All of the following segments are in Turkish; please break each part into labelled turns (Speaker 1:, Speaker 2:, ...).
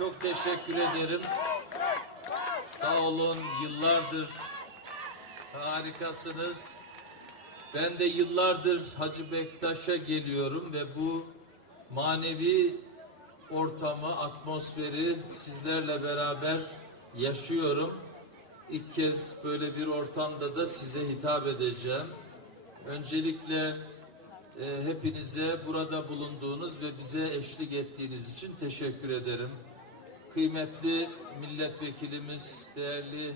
Speaker 1: Çok teşekkür ederim. Sağ olun yıllardır harikasınız. Ben de yıllardır Hacı Bektaş'a geliyorum ve bu manevi ortamı, atmosferi sizlerle beraber yaşıyorum. İlk kez böyle bir ortamda da size hitap edeceğim. Öncelikle e, hepinize burada bulunduğunuz ve bize eşlik ettiğiniz için teşekkür ederim. Kıymetli milletvekilimiz, değerli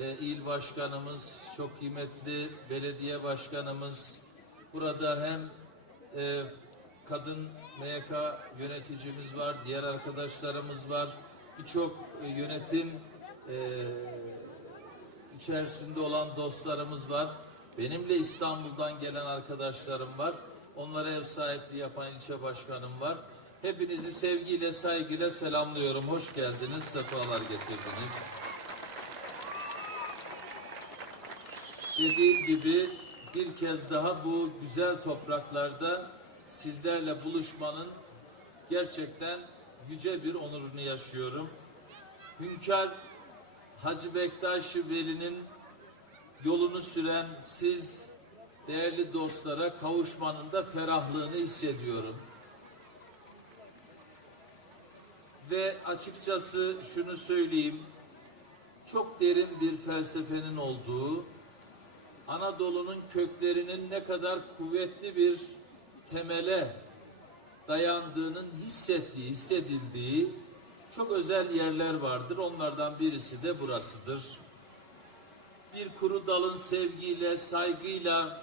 Speaker 1: e, il başkanımız, çok kıymetli belediye başkanımız, burada hem e, kadın MYK yöneticimiz var, diğer arkadaşlarımız var, birçok e, yönetim e, içerisinde olan dostlarımız var. Benimle İstanbul'dan gelen arkadaşlarım var. Onlara ev sahipliği yapan ilçe başkanım var. Hepinizi sevgiyle, saygıyla selamlıyorum. Hoş geldiniz, sefalar getirdiniz. Dediğim gibi bir kez daha bu güzel topraklarda sizlerle buluşmanın gerçekten yüce bir onurunu yaşıyorum. Hünkar Hacı Bektaş Veli'nin yolunu süren siz değerli dostlara kavuşmanın da ferahlığını hissediyorum. Ve açıkçası şunu söyleyeyim, çok derin bir felsefenin olduğu, Anadolu'nun köklerinin ne kadar kuvvetli bir temele dayandığının hissettiği, hissedildiği çok özel yerler vardır. Onlardan birisi de burasıdır. Bir kuru dalın sevgiyle, saygıyla,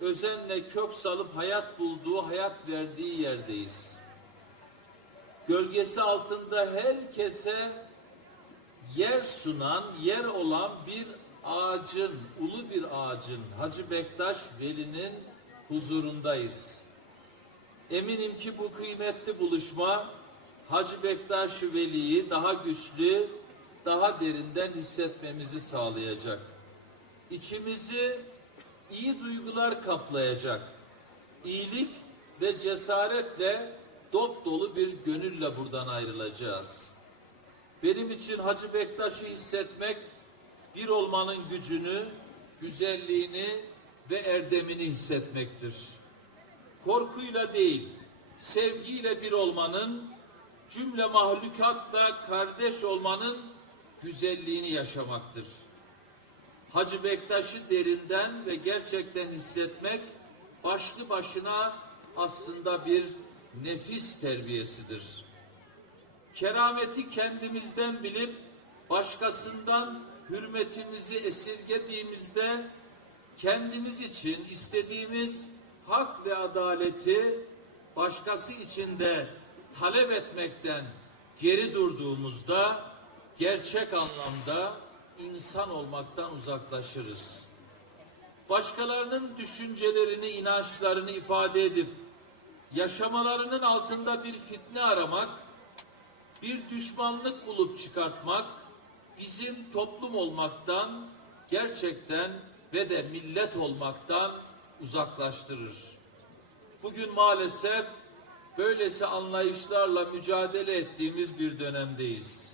Speaker 1: özenle kök salıp hayat bulduğu, hayat verdiği yerdeyiz. Gölgesi altında herkese yer sunan, yer olan bir ağacın, ulu bir ağacın, Hacı Bektaş Veli'nin huzurundayız. Eminim ki bu kıymetli buluşma Hacı Bektaş Veli'yi daha güçlü, daha derinden hissetmemizi sağlayacak. İçimizi iyi duygular kaplayacak. İyilik ve cesaretle dop dolu bir gönülle buradan ayrılacağız. Benim için Hacı Bektaş'ı hissetmek bir olmanın gücünü, güzelliğini ve erdemini hissetmektir. Korkuyla değil, sevgiyle bir olmanın, cümle mahlukatla kardeş olmanın güzelliğini yaşamaktır. Hacı Bektaş'ı derinden ve gerçekten hissetmek başlı başına aslında bir nefis terbiyesidir. Kerameti kendimizden bilip başkasından hürmetimizi esirgediğimizde kendimiz için istediğimiz hak ve adaleti başkası için de talep etmekten geri durduğumuzda gerçek anlamda insan olmaktan uzaklaşırız. Başkalarının düşüncelerini, inançlarını ifade edip yaşamalarının altında bir fitne aramak, bir düşmanlık bulup çıkartmak bizim toplum olmaktan gerçekten ve de millet olmaktan uzaklaştırır. Bugün maalesef böylesi anlayışlarla mücadele ettiğimiz bir dönemdeyiz.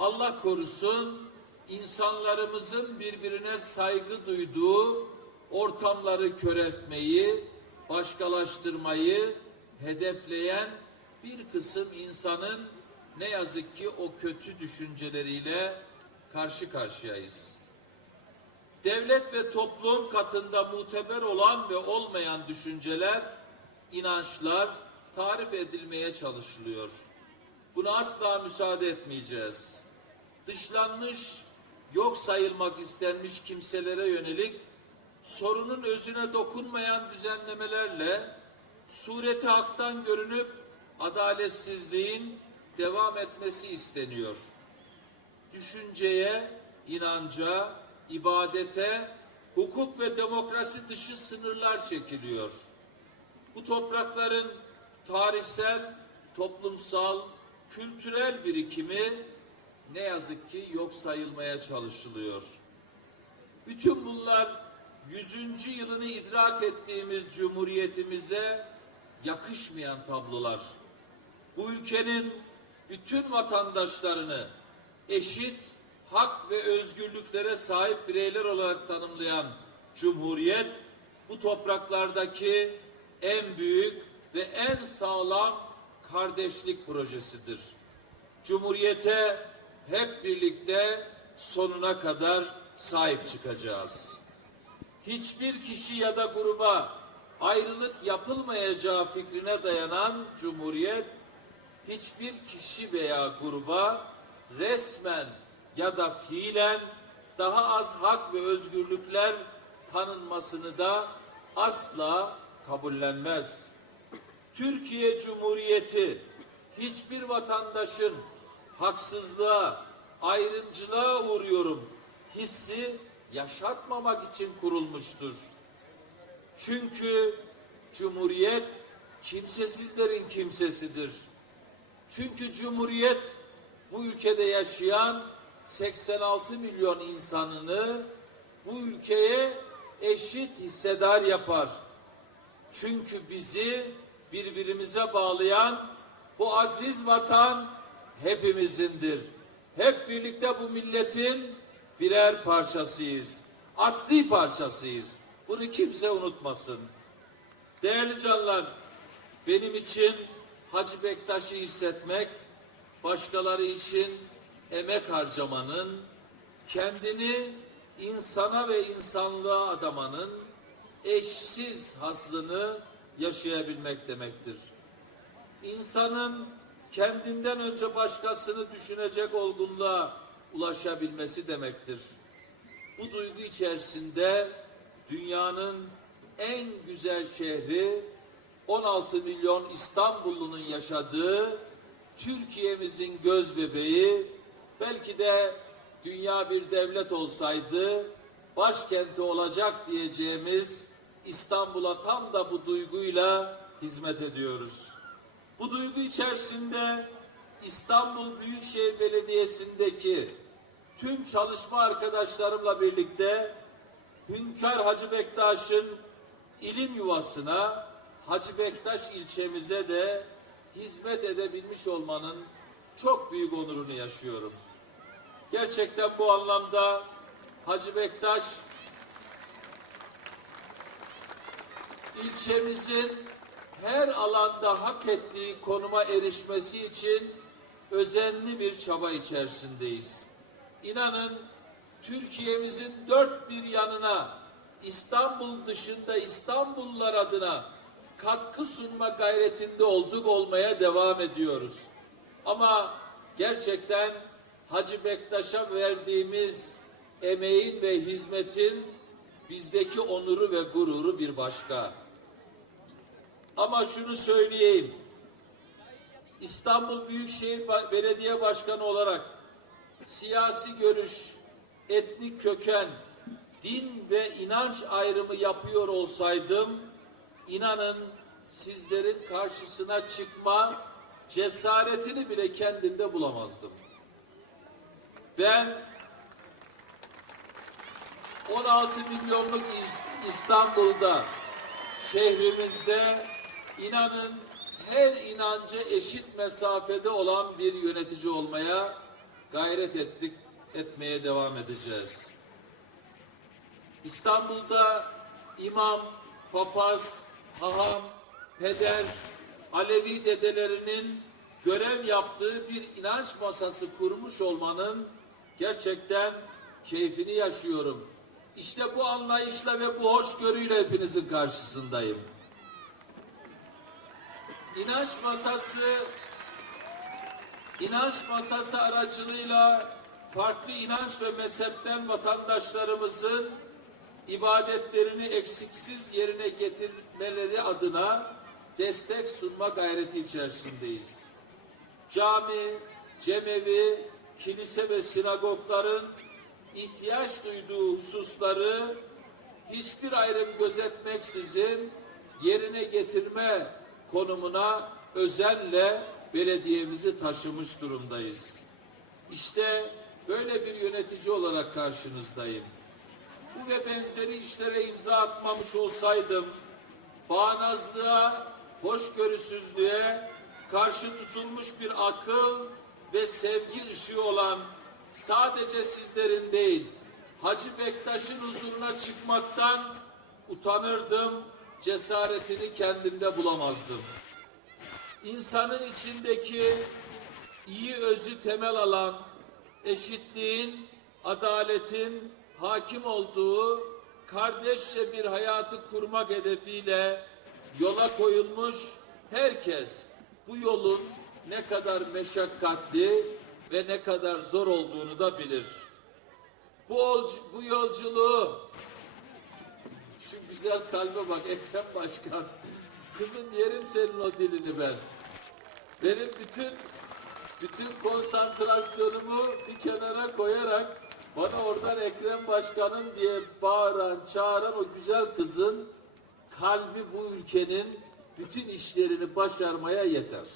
Speaker 1: Allah korusun insanlarımızın birbirine saygı duyduğu ortamları köreltmeyi, başkalaştırmayı hedefleyen bir kısım insanın ne yazık ki o kötü düşünceleriyle karşı karşıyayız. Devlet ve toplum katında muteber olan ve olmayan düşünceler, inançlar tarif edilmeye çalışılıyor. Buna asla müsaade etmeyeceğiz. Dışlanmış, yok sayılmak istenmiş kimselere yönelik sorunun özüne dokunmayan düzenlemelerle sureti haktan görünüp adaletsizliğin devam etmesi isteniyor. Düşünceye, inanca, ibadete, hukuk ve demokrasi dışı sınırlar çekiliyor. Bu toprakların tarihsel, toplumsal, kültürel birikimi ne yazık ki yok sayılmaya çalışılıyor. Bütün bunlar 100. yılını idrak ettiğimiz cumhuriyetimize yakışmayan tablolar. Bu ülkenin bütün vatandaşlarını eşit hak ve özgürlüklere sahip bireyler olarak tanımlayan Cumhuriyet bu topraklardaki en büyük ve en sağlam kardeşlik projesidir. Cumhuriyete hep birlikte sonuna kadar sahip çıkacağız. Hiçbir kişi ya da gruba ayrılık yapılmayacağı fikrine dayanan Cumhuriyet, hiçbir kişi veya gruba resmen ya da fiilen daha az hak ve özgürlükler tanınmasını da asla kabullenmez. Türkiye Cumhuriyeti hiçbir vatandaşın haksızlığa, ayrımcılığa uğruyorum hissi yaşatmamak için kurulmuştur. Çünkü Cumhuriyet kimsesizlerin kimsesidir. Çünkü Cumhuriyet bu ülkede yaşayan 86 milyon insanını bu ülkeye eşit hissedar yapar. Çünkü bizi birbirimize bağlayan bu aziz vatan hepimizindir. Hep birlikte bu milletin birer parçasıyız. Asli parçasıyız. Bunu kimse unutmasın. Değerli canlar, benim için Hacı Bektaş'ı hissetmek, başkaları için emek harcamanın, kendini insana ve insanlığa adamanın eşsiz hazzını yaşayabilmek demektir. İnsanın kendinden önce başkasını düşünecek olgunluğa ulaşabilmesi demektir. Bu duygu içerisinde dünyanın en güzel şehri 16 milyon İstanbullunun yaşadığı Türkiye'mizin göz bebeği belki de dünya bir devlet olsaydı başkenti olacak diyeceğimiz İstanbul'a tam da bu duyguyla hizmet ediyoruz. Bu duygu içerisinde İstanbul Büyükşehir Belediyesi'ndeki tüm çalışma arkadaşlarımla birlikte Hünkar Hacı Bektaş'ın ilim yuvasına Hacı Bektaş ilçemize de hizmet edebilmiş olmanın çok büyük onurunu yaşıyorum. Gerçekten bu anlamda Hacı Bektaş ilçemizin her alanda hak ettiği konuma erişmesi için özenli bir çaba içerisindeyiz. İnanın Türkiye'mizin dört bir yanına İstanbul dışında İstanbullular adına katkı sunma gayretinde olduk olmaya devam ediyoruz. Ama gerçekten Hacı Bektaş'a verdiğimiz emeğin ve hizmetin bizdeki onuru ve gururu bir başka. Ama şunu söyleyeyim. İstanbul Büyükşehir Belediye Başkanı olarak siyasi görüş, etnik köken, din ve inanç ayrımı yapıyor olsaydım, inanın sizlerin karşısına çıkma cesaretini bile kendimde bulamazdım. Ben 16 milyonluk İstanbul'da şehrimizde inanın her inancı eşit mesafede olan bir yönetici olmaya gayret ettik, etmeye devam edeceğiz. İstanbul'da imam, papaz, haham, peder, Alevi dedelerinin görev yaptığı bir inanç masası kurmuş olmanın gerçekten keyfini yaşıyorum. İşte bu anlayışla ve bu hoşgörüyle hepinizin karşısındayım. İnanç masası inanç masası aracılığıyla farklı inanç ve mezhepten vatandaşlarımızın ibadetlerini eksiksiz yerine getirmeleri adına destek sunma gayreti içerisindeyiz. Cami, cemevi, kilise ve sinagogların ihtiyaç duyduğu hususları hiçbir ayrım gözetmeksizin yerine getirme konumuna özenle belediyemizi taşımış durumdayız. İşte böyle bir yönetici olarak karşınızdayım. Bu ve benzeri işlere imza atmamış olsaydım, bağnazlığa, hoşgörüsüzlüğe, karşı tutulmuş bir akıl ve sevgi ışığı olan sadece sizlerin değil, Hacı Bektaş'ın huzuruna çıkmaktan utanırdım, cesaretini kendimde bulamazdım. İnsanın içindeki iyi özü temel alan eşitliğin, adaletin hakim olduğu kardeşçe bir hayatı kurmak hedefiyle yola koyulmuş herkes bu yolun ne kadar meşakkatli ve ne kadar zor olduğunu da bilir. Bu, bu yolculuğu şu güzel kalbe bak Ekrem Başkan. Kızım yerim senin o dilini ben. Benim bütün bütün konsantrasyonumu bir kenara koyarak bana oradan Ekrem Başkanım diye bağıran, çağıran o güzel kızın kalbi bu ülkenin bütün işlerini başarmaya yeter.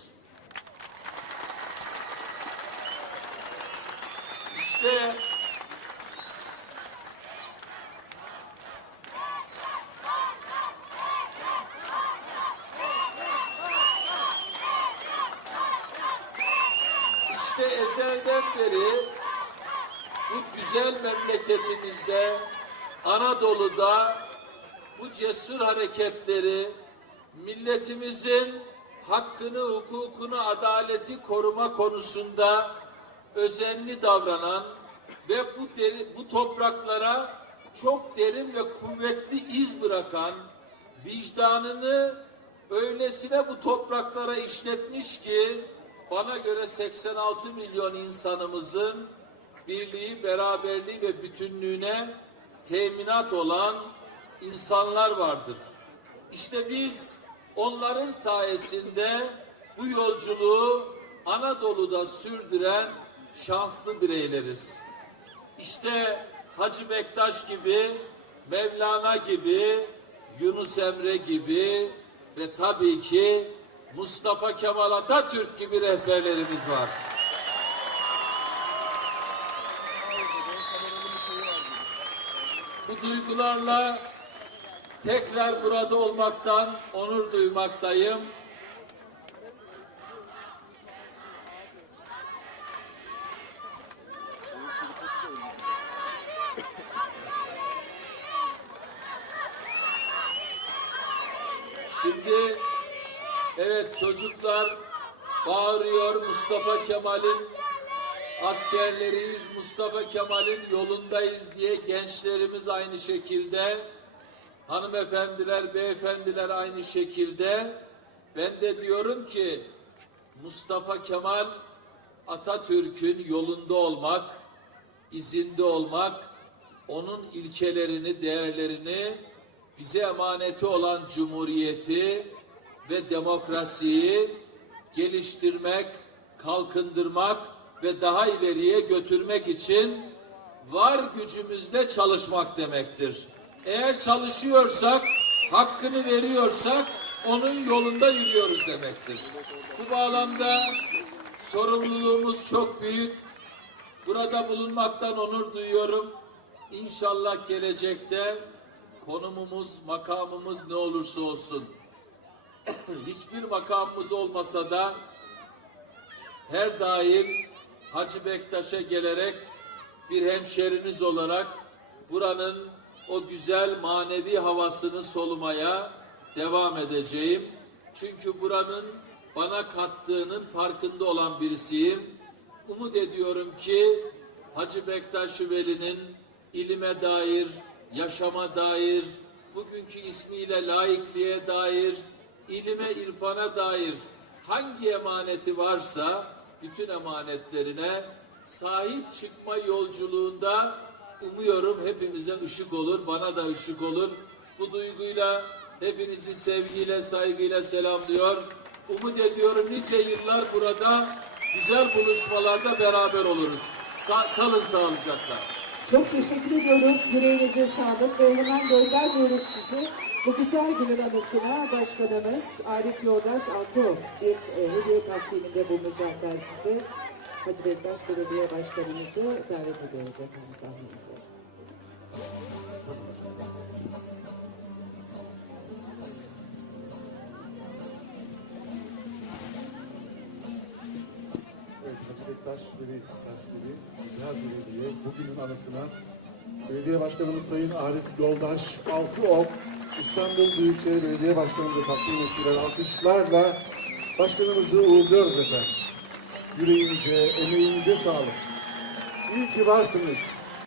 Speaker 1: İşte Ezelden beri bu güzel memleketimizde Anadolu'da bu cesur hareketleri milletimizin hakkını, hukukunu, adaleti koruma konusunda özenli davranan ve bu deri, bu topraklara çok derin ve kuvvetli iz bırakan vicdanını öylesine bu topraklara işletmiş ki bana göre 86 milyon insanımızın birliği, beraberliği ve bütünlüğüne teminat olan insanlar vardır. İşte biz onların sayesinde bu yolculuğu Anadolu'da sürdüren şanslı bireyleriz. İşte Hacı Bektaş gibi, Mevlana gibi, Yunus Emre gibi ve tabii ki Mustafa Kemal Atatürk gibi rehberlerimiz var. Bu duygularla tekrar burada olmaktan onur duymaktayım. Şimdi evet çocuklar bağırıyor Mustafa Kemal'in askerleriyiz, Mustafa Kemal'in yolundayız diye gençlerimiz aynı şekilde, hanımefendiler, beyefendiler aynı şekilde. Ben de diyorum ki Mustafa Kemal Atatürk'ün yolunda olmak, izinde olmak, onun ilkelerini, değerlerini bize emaneti olan cumhuriyeti ve demokrasiyi geliştirmek, kalkındırmak ve daha ileriye götürmek için var gücümüzle çalışmak demektir. Eğer çalışıyorsak, hakkını veriyorsak onun yolunda yürüyoruz demektir. Bu bağlamda sorumluluğumuz çok büyük. Burada bulunmaktan onur duyuyorum. İnşallah gelecekte konumumuz, makamımız ne olursa olsun hiçbir makamımız olmasa da her daim Hacı Bektaş'a gelerek bir hemşeriniz olarak buranın o güzel manevi havasını solumaya devam edeceğim. Çünkü buranın bana kattığının farkında olan birisiyim. Umut ediyorum ki Hacı Bektaş Veli'nin ilime dair, yaşama dair, bugünkü ismiyle laikliğe dair, ilime, irfana dair hangi emaneti varsa bütün emanetlerine sahip çıkma yolculuğunda umuyorum hepimize ışık olur, bana da ışık olur. Bu duyguyla hepinizi sevgiyle, saygıyla selamlıyor. Umut ediyorum nice yıllar burada güzel buluşmalarda beraber oluruz. Sa kalın sağlıcakla.
Speaker 2: Çok teşekkür ediyoruz. Yüreğinize sağlık. Ve hemen göndermiyoruz sizi. Bu güzel günün anısına Başkanımız Arif Yoldaş Altuğ bir e, hediye takdiminde bulunacaklar size. Hacı Bektaş Belediye Başkanımızı davet ediyoruz efendim sahnemize.
Speaker 3: Bektaş Veli, Bektaş Veli, Güzel Belediye bugünün anısına Belediye Başkanımız Sayın Arif Yoldaş Altıok, İstanbul Büyükşehir Belediye Başkanımıza takdim ettiler alkışlarla başkanımızı uğurluyoruz efendim. Yüreğinize, emeğinize sağlık. İyi ki varsınız.